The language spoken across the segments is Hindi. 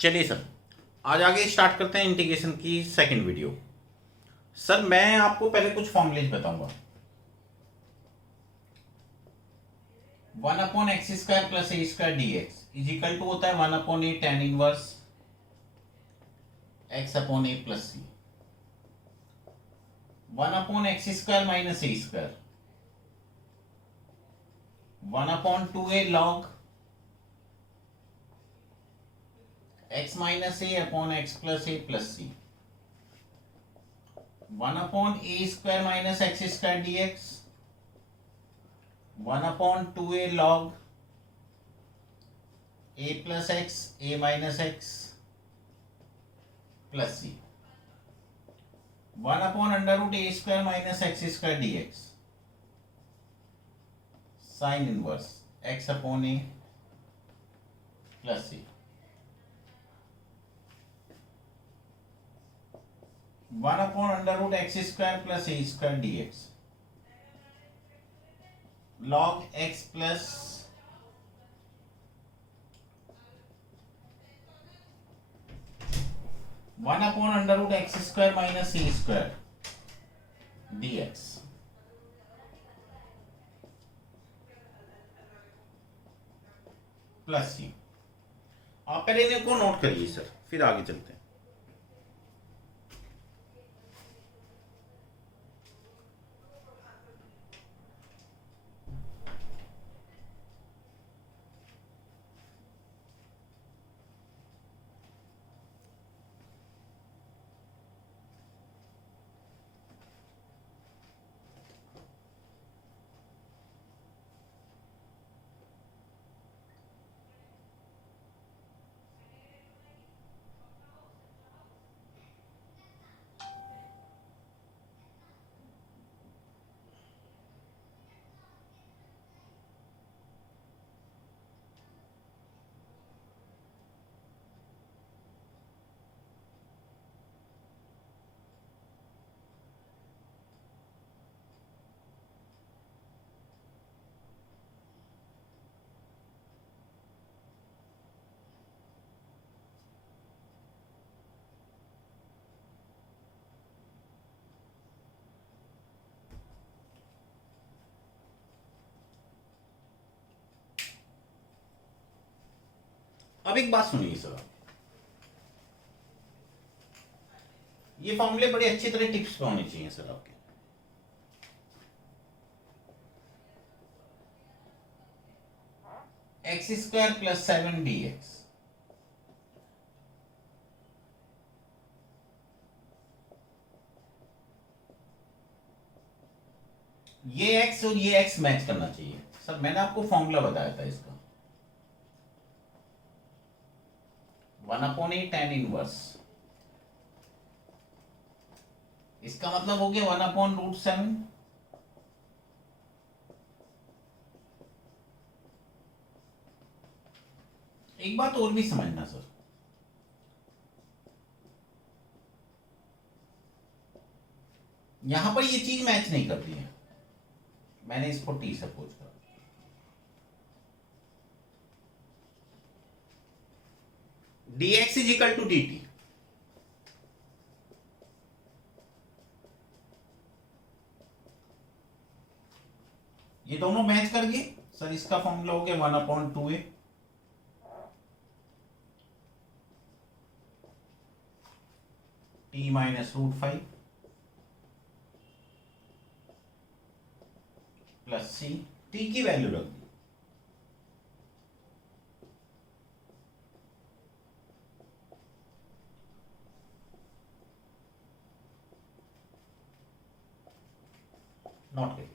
चलिए सर, आज आगे स्टार्ट करते हैं इंटीग्रेशन की सेकंड वीडियो। सर मैं आपको पहले कुछ फॉर्मूलेज बताऊंगा। 1/x² plus a² dx is equal to होता है 1/a tan inverse x/a plus c। 1/x² minus a², 1/2a log x minus a upon x plus a plus c। 1/a² minus x² dx, 1/2a log a plus x a minus x plus c। 1/√a² minus x² dx sine inverse x upon a plus c। 1/√x² plus a² dx log x plus one upon √x² minus a² dx plus c। आप पहले इनको नोट करिए सर, फिर आगे चलते हैं। अब एक बात सुनिए सर, ये फॉर्मूले बड़े अच्छी तरह टिप्स पे होने चाहिए सर आपके। x² प्लस 7 dx ये x और ये x मैच करना चाहिए सर। मैंने आपको फॉर्मूला बताया था इसका, 1/a tan इनवर्स, इसका मतलब हो गया 1/√7 एक बात और भी समझना सर, यहां पर ये चीज मैच नहीं करती है। मैंने इसको टी सपोज करा, dx is equal to dt। ये दोनों मैच कर गए सर। इसका फॉर्मूला हो गया 1/2a t minus √5 plus c। t की वैल्यू रख दी, नॉट करिए।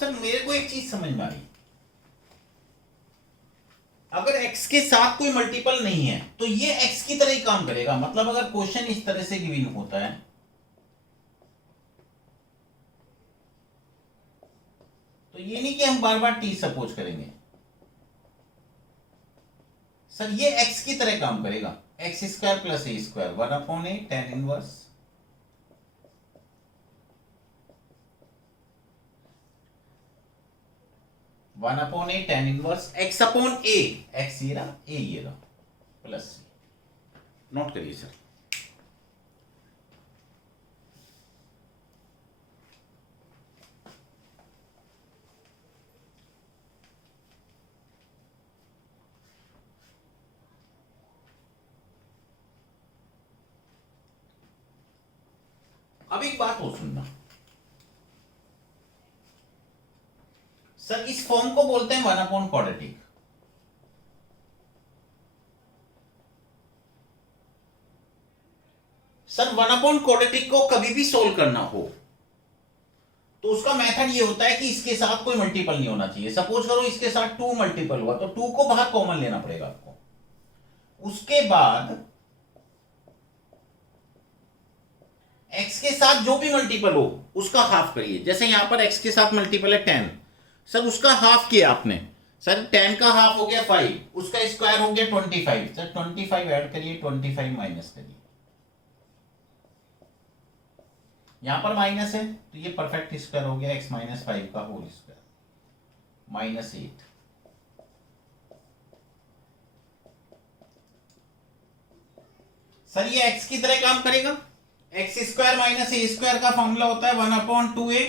सर मेरे को एक चीज समझ में आई, अगर x के साथ कोई मल्टीपल नहीं है तो ये x की तरह ही काम करेगा। मतलब अगर क्वेश्चन इस तरह से गिवन होता है तो ये नहीं कि हम बार बार t सपोज करेंगे, सर ये x की तरह काम करेगा। X square plus a square 1/a tan inverse, one upon a tan inverse x upon a, x ये रहा, ए ये रहा, प्लस नोट करिए सर। अब एक बात हो सुनना सर, इस फॉर्म को बोलते हैं one upon quadratic. Sir one upon quadratic को कभी भी सोल्व करना हो तो उसका मेथड ये होता है कि इसके साथ कोई मल्टीपल नहीं होना चाहिए। सपोज करो इसके साथ 2 मल्टीपल हुआ तो 2 को बाहर कॉमन लेना पड़ेगा आपको। उसके बाद x के साथ जो भी मल्टीपल हो उसका हाफ करिए। जैसे यहां पर x के साथ मल्टीपल है 10, सर उसका हाफ किया आपने, सर 10 का हाफ हो गया 5, उसका स्क्वायर हो गया 25, सर 25 ऐड करिए, 25 माइनस करिए। यहां पर माइनस है तो ये परफेक्ट स्क्वायर हो गया x माइनस 5 का होल स्क्वायर माइनस 8। सर ये x की तरह काम करेगा। एक्स स्क्वायर माइनस ए स्क्वायर का फॉर्मूला होता है 1/2a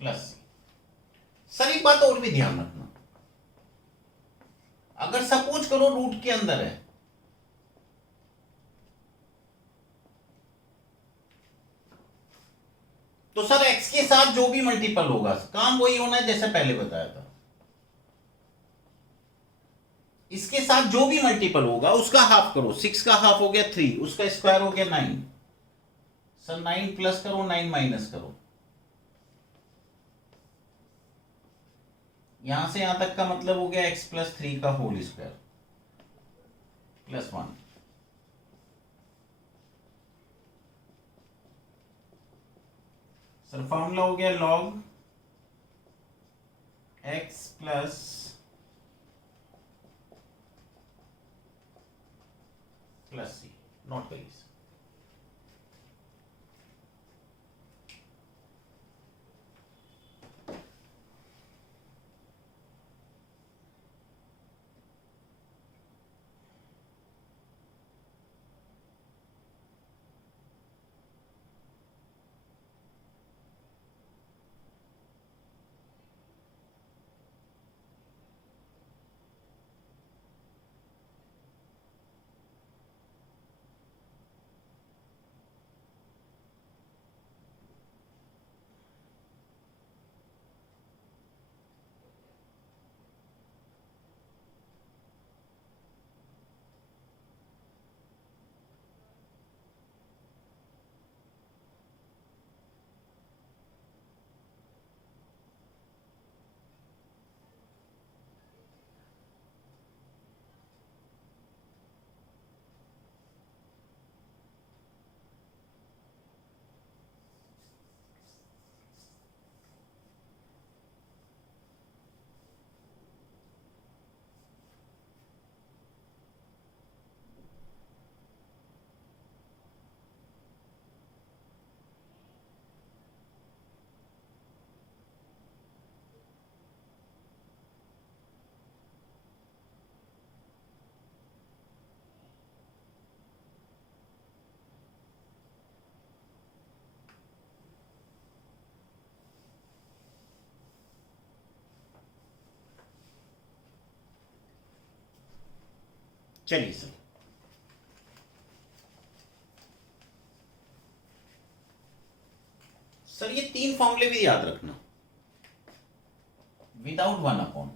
प्लस। सर एक बात और भी ध्यान रखना, अगर सपोज करो रूट के अंदर है तो सर x के साथ जो भी मल्टीपल होगा काम वही होना है जैसे पहले बताया था। इसके साथ जो भी मल्टीपल होगा उसका हाफ करो, 6 का हाफ हो गया 3, उसका स्क्वायर हो गया 9। सर 9 प्लस करो 9 माइनस करो, यहां से यहां तक का मतलब हो गया x प्लस 3 का whole square plus 1। Sir formula हो गया log x plus c. Note करिए। चलिए सर ये 3 फॉर्मूले भी याद रखना विदाउट 1/,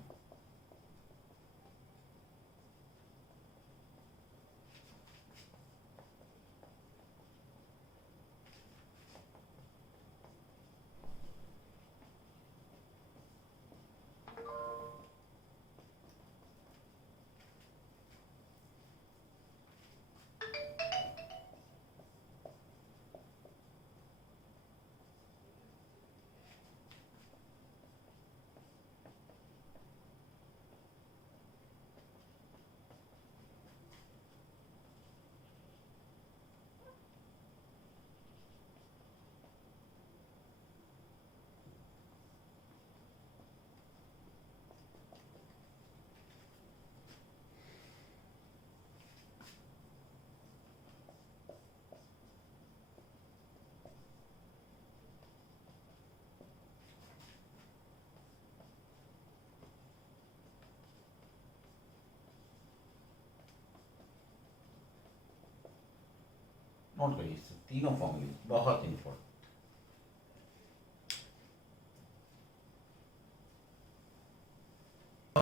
नोट करिए तीनों फॉर्मूले बहुत इंपॉर्टेंट।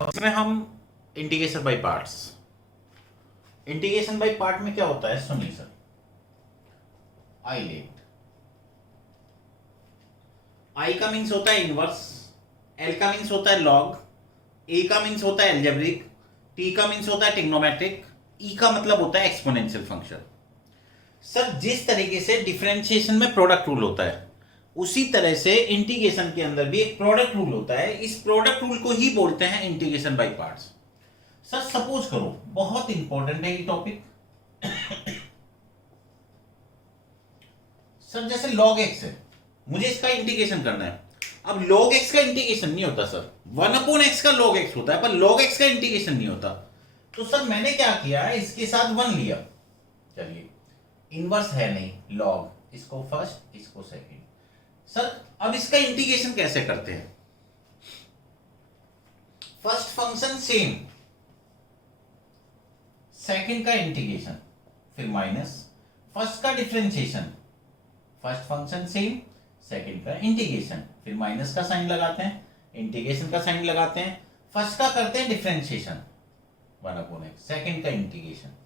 इसमें हम integration by parts, integration by part में क्या होता है सुनिए सर। आई लेट, आई का मीन्स होता है इनवर्स, एल का मीन्स होता है लॉग, ए का मीन्स होता है एल्जेब्रिक, टी का मीन्स होता है ट्रिग्नोमेट्रिक, ई का मतलब होता है एक्सपोनेंशियल फंक्शन। सर जिस तरीके से डिफरेंशिएशन में प्रोडक्ट रूल होता है उसी तरह से इंटीग्रेशन के अंदर भी एक प्रोडक्ट रूल होता है। इस प्रोडक्ट रूल को ही बोलते हैं integration by parts. Sir suppose करो, बहुत इंपॉर्टेंट है ये टॉपिक। सर जैसे log x है, मुझे इसका इंटीग्रेशन करना है। अब log x का इंटीग्रेशन नहीं होता सर, 1/x का log x होता है, पर log x का इंटीग्रेशन नहीं होता। तो सर मैंने क्या किया, इसके साथ 1 लिया। चलिए इनवर्स है नहीं log, इसको फर्स्ट इसको सेकंड। सर अब इसका इंटीग्रेशन कैसे करते हैं? फर्स्ट फंक्शन सेम, सेकंड का इंटीग्रेशन, फिर माइनस, फर्स्ट का differentiation, first function same, second का इंटीग्रेशन, फिर माइनस का साइन लगाते हैं, इंटीग्रेशन का साइन लगाते हैं, फर्स्ट का करते हैं डिफरेंशिएशन 1/x, सेकंड का इंटीग्रेशन,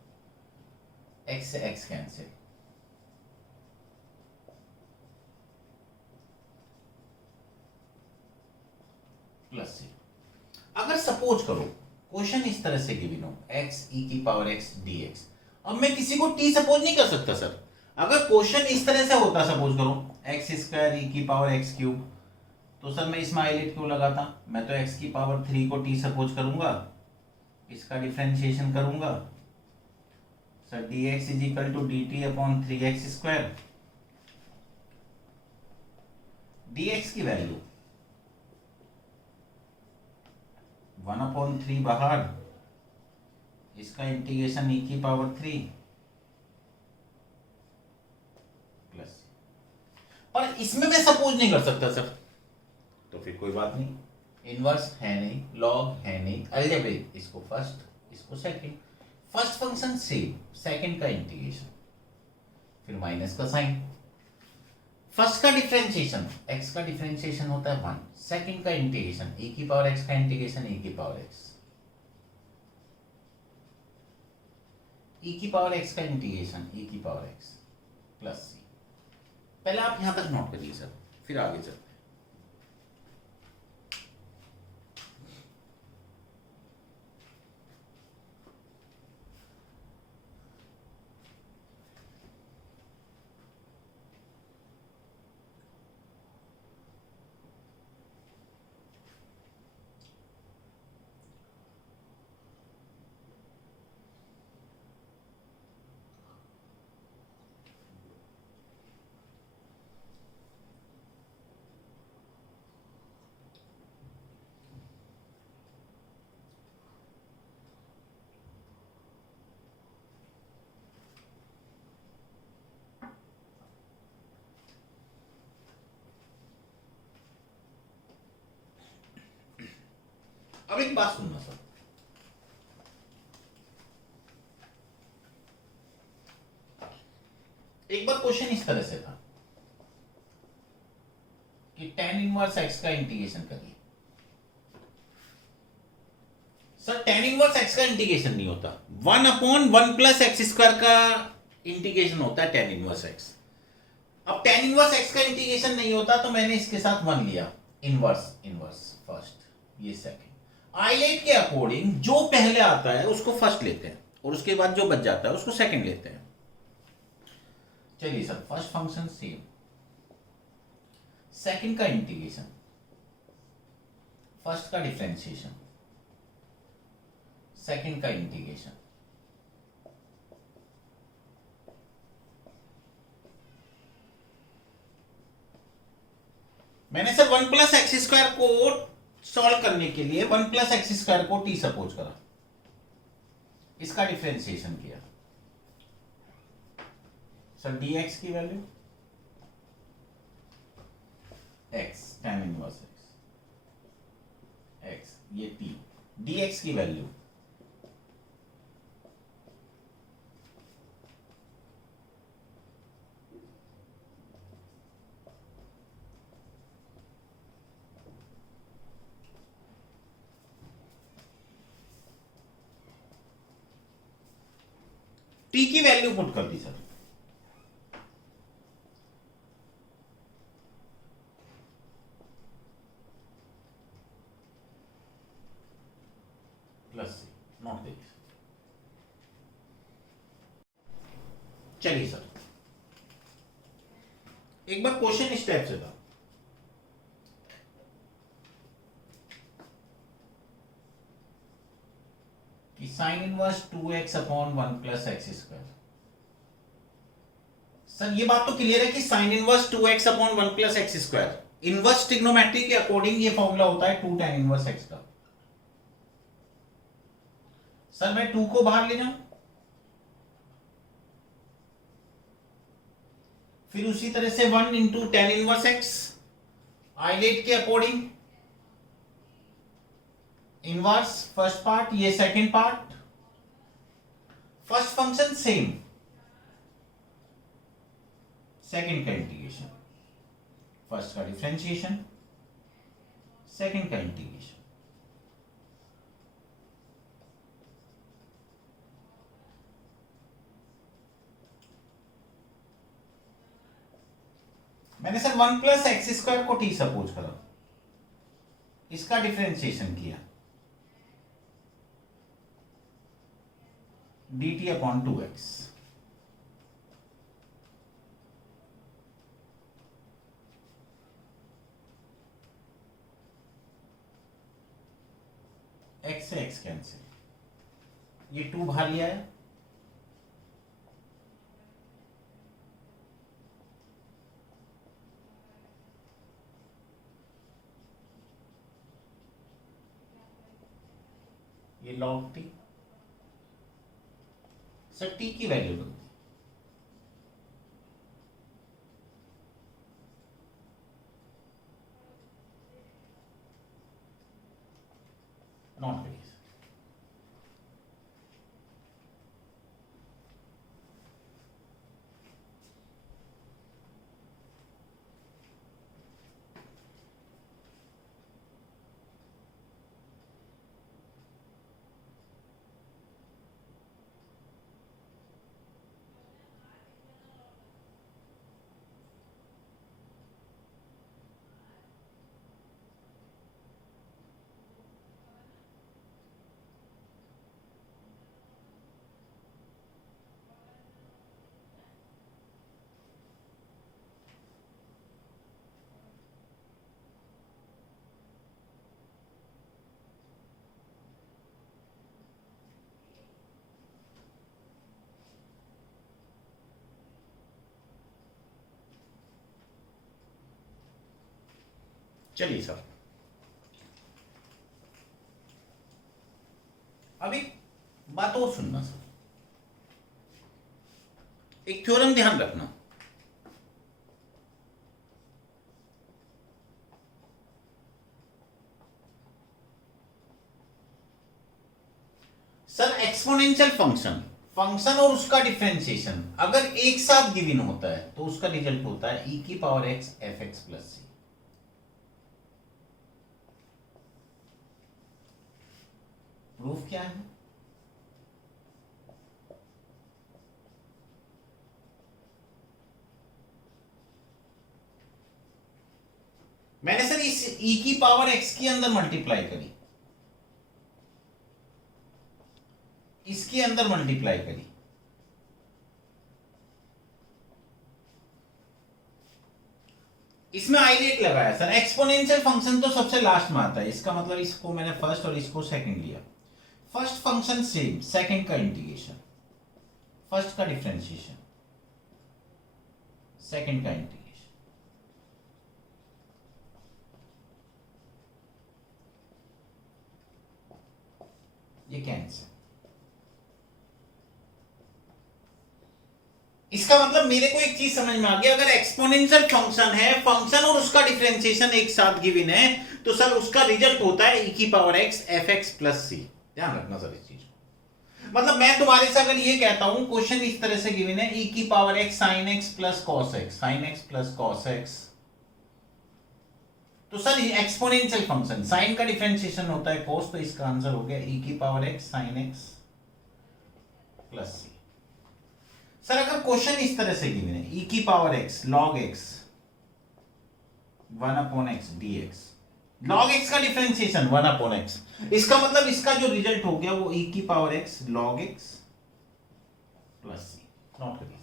x से x कैंसिल, प्लस सी। अगर सपोज करो क्वेश्चन इस तरह से गिवन हो x e की पावर x dx, अब मैं किसी को t सपोज नहीं कर सकता सर। अगर क्वेश्चन इस तरह से होता, सपोज करो x² e की पावर x क्यूब, तो सर मैं इसमें आइलेट क्यों लगाता? मैं तो x की पावर 3 को t सपोज करूंगा, इसका डिफरेंशिएशन करूंगा। Sir dx is equal to dt upon 3x²। dx की वैल्यू 1/3 बाहर, इसका इंटीग्रेशन e की पावर 3 प्लस। पर इसमें मैं सपोज नहीं कर सकता सर, तो फिर कोई बात नहीं। इनवर्स है नहीं, लॉग है नहीं, अलजेब्रिक, इसको फर्स्ट इसको second, first function same, second का इंटीग्रेशन, फिर माइनस का साइन, फर्स्ट का डिफरेंशिएशन, x का डिफरेंशिएशन होता है 1, सेकंड का इंटीग्रेशन e की पावर x का इंटीग्रेशन e की पावर x, e की पावर x का इंटीग्रेशन e की पावर x प्लस c। पहले आप यहां तक नोट करिए सर, फिर आगे चलते हैं। अब एक बात सुनना सर, एक बार क्वेश्चन इस तरह से था कि tan इनवर्स x का इंटीग्रेशन करिए। सर tan इनवर्स x का इंटीग्रेशन नहीं होता, 1/1 प्लस x² का इंटीग्रेशन होता है tan इनवर्स x। अब tan इनवर्स x का इंटीग्रेशन नहीं होता, तो मैंने इसके साथ 1 लिया, इनवर्स इनवर्स फर्स्ट, ये सेकंड। आइलेट के अकॉर्डिंग जो पहले आता है उसको फर्स्ट लेते हैं, और उसके बाद जो बच जाता है उसको सेकंड लेते हैं। चलिए sir, first function same, second का इंटीग्रेशन, फर्स्ट का डिफरेंशिएशन, सेकंड का इंटीग्रेशन, मैंने सर 1 प्लस x² को सॉल्व करने के लिए 1 प्लस x² को t सपोज करा, इसका डिफरेंशिएशन किया। सर dx की value x, tan inverse x, ये t, dx की वैल्यू टी की वैल्यू पुट कर दी sir, plus c, not this. चलिए सर, एक बार क्वेश्चन इस टाइप से था, कि sine inverse 2x upon 1 plus x square. Sir ये बात तो क्लियर है कि sine inverse 2x upon 1 plus x square, inverse trigonometry के अकॉर्डिंग ये फॉर्मूला होता है 2 tan इनवर्स x का। सर मैं 2 को बाहर ले जाऊं, फिर उसी तरह से 1 into tan inverse x, ILATE के अकॉर्डिंग इनवर्स फर्स्ट पार्ट, ये second part, first function same, second का इंटीग्रेशन, फर्स्ट का डिफरेंशिएशन, सेकंड का इंटीग्रेशन। मैंने सर 1 प्लस एक्स स्क्वायर को टी सपोज करा, इसका डिफरेंशिएशन किया dt अपॉन 2x, x से x कैंसिल, ये 2 बाहर लिया है, ये log t, सर t की वैल्यू बनती नॉट वेरिएशन। चलिए सर, अभी बात और सुनना सर, एक थ्योरम ध्यान रखना, सर एक्सपोनेंशियल फंक्शन, फंक्शन और उसका डिफरेंशिएशन अगर एक साथ गिवन होता है तो उसका रिजल्ट होता है e की पावर x fx प्लस सी। प्रूफ क्या है? मैंने सर इस e की पावर x के अंदर मल्टीप्लाई करी, इसके अंदर मल्टीप्लाई करी, इसमें आइलेट लगाया सर। एक्सपोनेंशियल फंक्शन तो सबसे लास्ट में आता है, इसका मतलब इसको मैंने फर्स्ट और इसको सेकंड लिया। फर्स्ट फंक्शन सेम, सेकंड का इंटीग्रेशन, फर्स्ट का डिफरेंशिएशन, सेकंड का इंटीग्रेशन, ये कैंसिल। इसका मतलब मेरे को एक चीज समझ में आ गया, अगर एक्सपोनेंशियल फंक्शन है, फंक्शन और उसका डिफरेंशिएशन एक साथ गिवन है, तो सर उसका रिजल्ट होता है e की पावर x fx प्लस सी। ध्यान रखना सर इस चीज को। मतलब मैं तुम्हारे से अगर ये कहता हूं, क्वेश्चन इस तरह से गिवन है e की power x sin x plus cos x, sin x plus cos x, तो सर एक्सपोनेंशियल फंक्शन, साइन का डिफरेंशिएशन होता है cos, तो इसका आंसर हो गया e की power x sin x plus c. Sir अगर क्वेश्चन इस तरह से गिवन है e की power x log x 1/x dx, log x का डिफरेंशिएशन 1/x, इसका मतलब इसका जो रिजल्ट हो गया वो e की power x log x plus c, not करिए।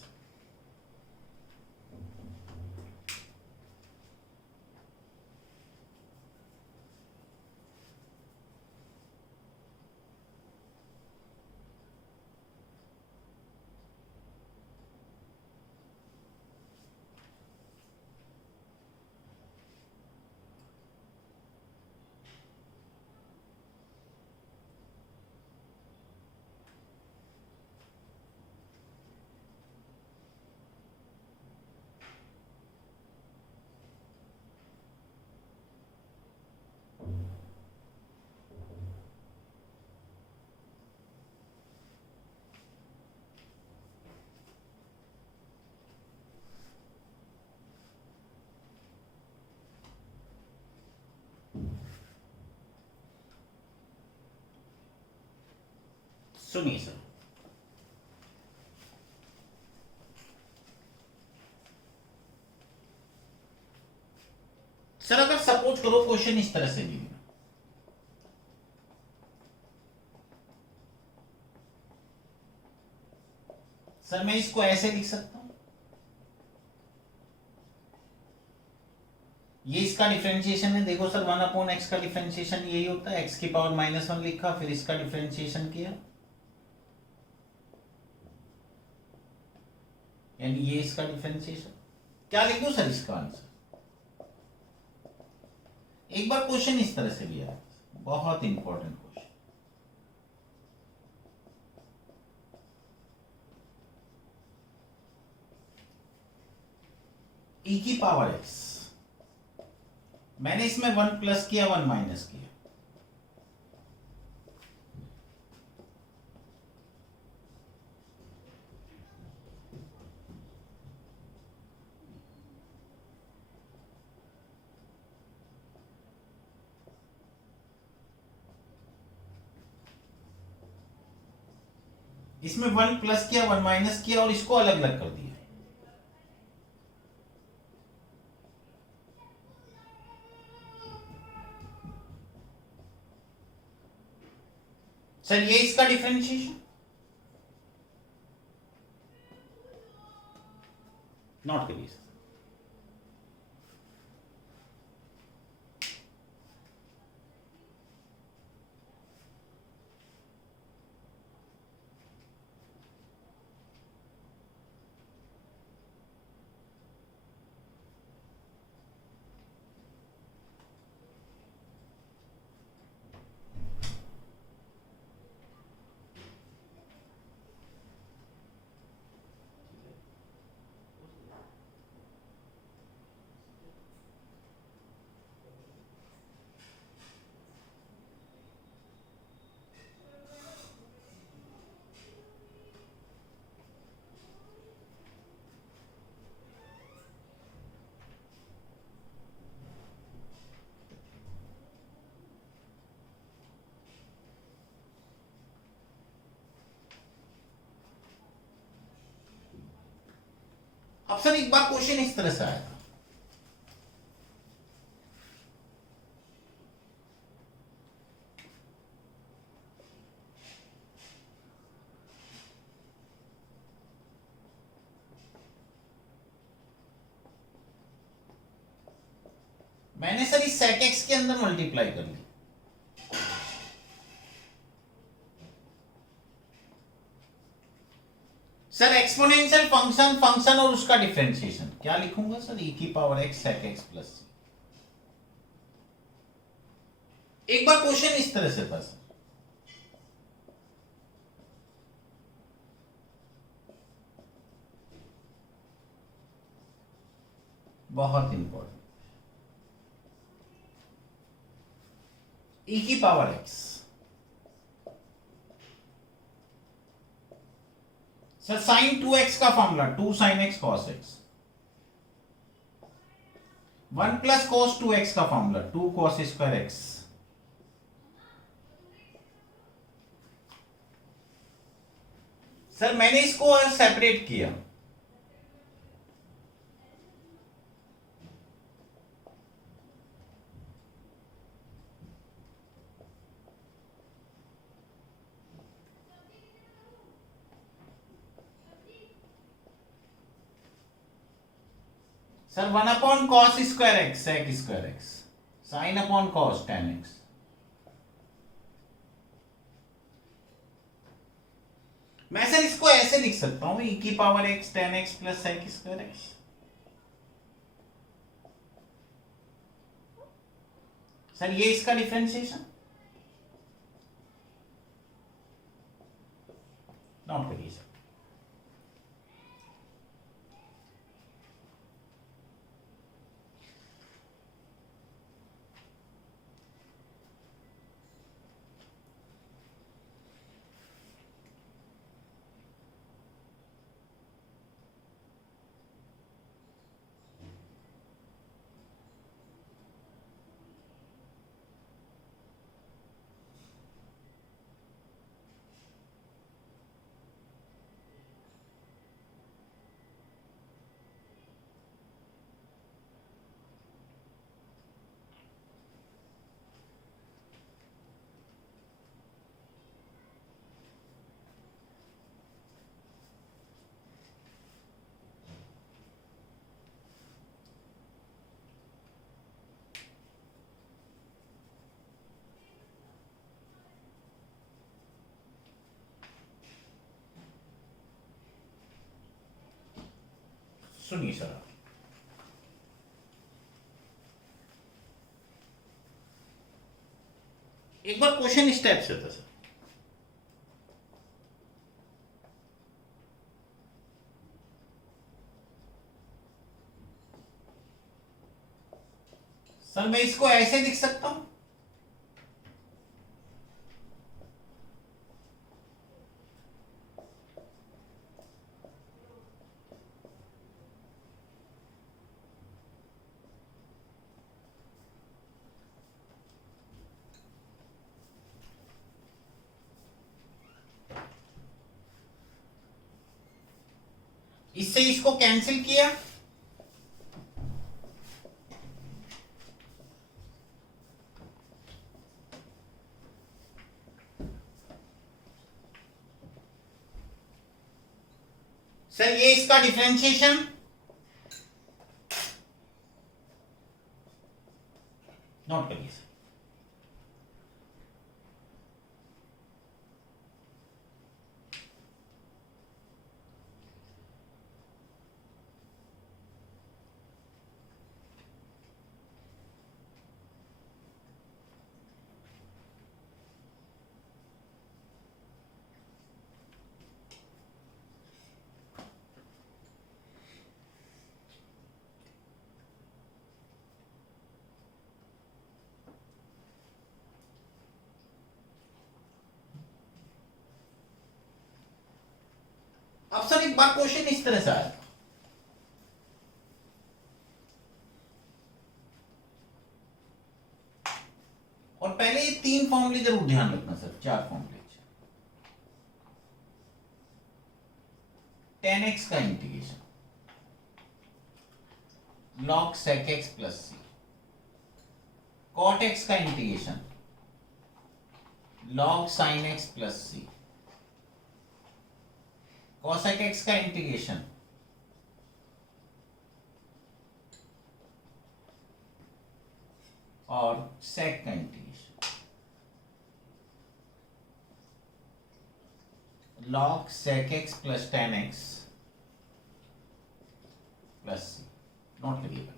सुनिए सर अगर सपोज करो क्वेश्चन इस तरह से गिवन, सर मैं इसको ऐसे लिख सकता हूं, ये इसका डिफरेंशिएशन है। देखो सर 1/x का डिफरेंशिएशन यही होता है, x की पावर -1 लिखा, फिर इसका डिफरेंशिएशन किया, यानी ये इसका डिफरेंशिएशन। क्या लिख दूं सर इसका आंसर? एक बार क्वेश्चन इस तरह से लिया है, बहुत इंपॉर्टेंट क्वेश्चन। e की पावर x, मैंने इसमें 1 प्लस किया 1 माइनस किया, इसमें 1 प्लस किया 1 माइनस किया और इसको अलग अलग कर दिया। सर ये इसका डिफरेंशिएशन, नॉट करिए सर। अब सर एक बार क्वेश्चन इस तरह से आया था, मैंने सर इस sec x के अंदर मल्टीप्लाई कर ली, सर एक्सपोनेंशियल फंक्शन, फंक्शन और उसका डिफरेंशिएशन क्या लिखूंगा सर? e की power x sec x plus c। एक बार क्वेश्चन इस तरह से था सर, बहुत इंपॉर्टेंट, e की power x, sir sine 2x का formula 2 sin x cos x, 1 plus cos 2x का formula 2 cos square x, sir मैंने इसको सेपरेट किया। Sir 1/cos² x sec²x sin/cos tan x। मैं सर इसको ऐसे लिख सकता हूं e⁻x tan x plus sec²x। Sir ये इसका डिफरेंशिएशन नोट करिए सर। सुनिए सर, एक बार क्वेश्चन इस टाइप से था सर। सर मैं इसको ऐसे लिख सकता हूं। इससे इसको कैंसिल किया, सर ये इसका डिफरेंशिएशन नोट करिए सर। अब सर एक बार क्वेश्चन इस तरह से आया, और पहले ये 3 फॉर्मूले जरूर ध्यान रखना सर, 4 फॉर्मूले। tan x का integration log sec x plus c, cot x का integration log sin x plus c, cosec x का इंटीग्रेशन और sec का integration log sec x plus tan x plus c। Note करिएगा।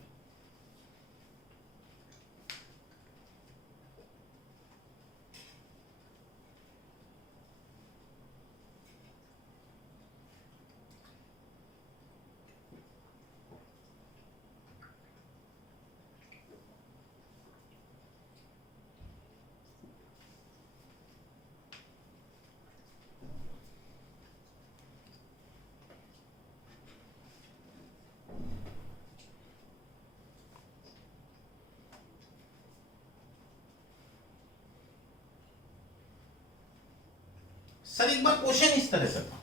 सर एक बार क्वेश्चन इस तरह से था,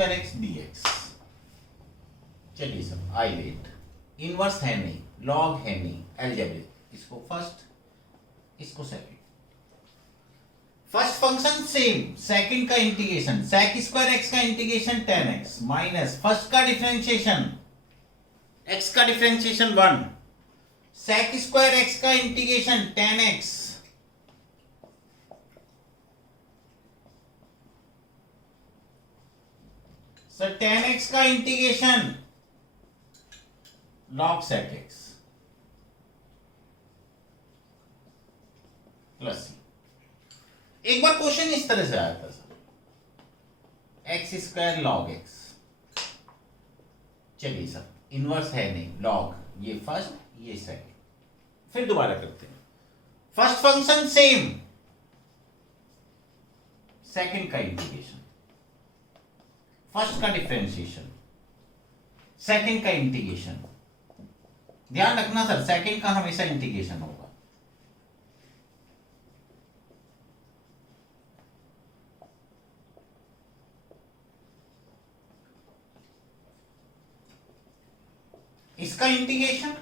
स्क्वायर एक्स डी एक्स। चलिए सब आई वेट, इनवर्स है नहीं, लॉग है नहीं, अलजेब्रिक, इसको फर्स्ट, इसको second. First function same, second का इंटीग्रेशन sec स्क्वायर एक्स का इंटीग्रेशन 10x माइनस फर्स्ट का डिफरेंशिएशन x का डिफरेंशिएशन 1, sec स्क्वायर एक्स का इंटीग्रेशन 10x सर 10x का integration log sec x plus एक बार क्वेश्चन इस तरह से आया था sir, x square log x. चलिए सर इनवर्स है नहीं, लॉग, ये फर्स्ट ये सेकंड। फिर दोबारा करते हैं, फर्स्ट फंक्शन सेम, सेकंड का इंटीग्रेशन, फर्स्ट का डिफरेंशिएशन, सेकंड का इंटीग्रेशन। ध्यान रखना सर, सेकंड का हमेशा इंटीग्रेशन होगा। इसका integration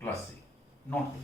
plus c, not to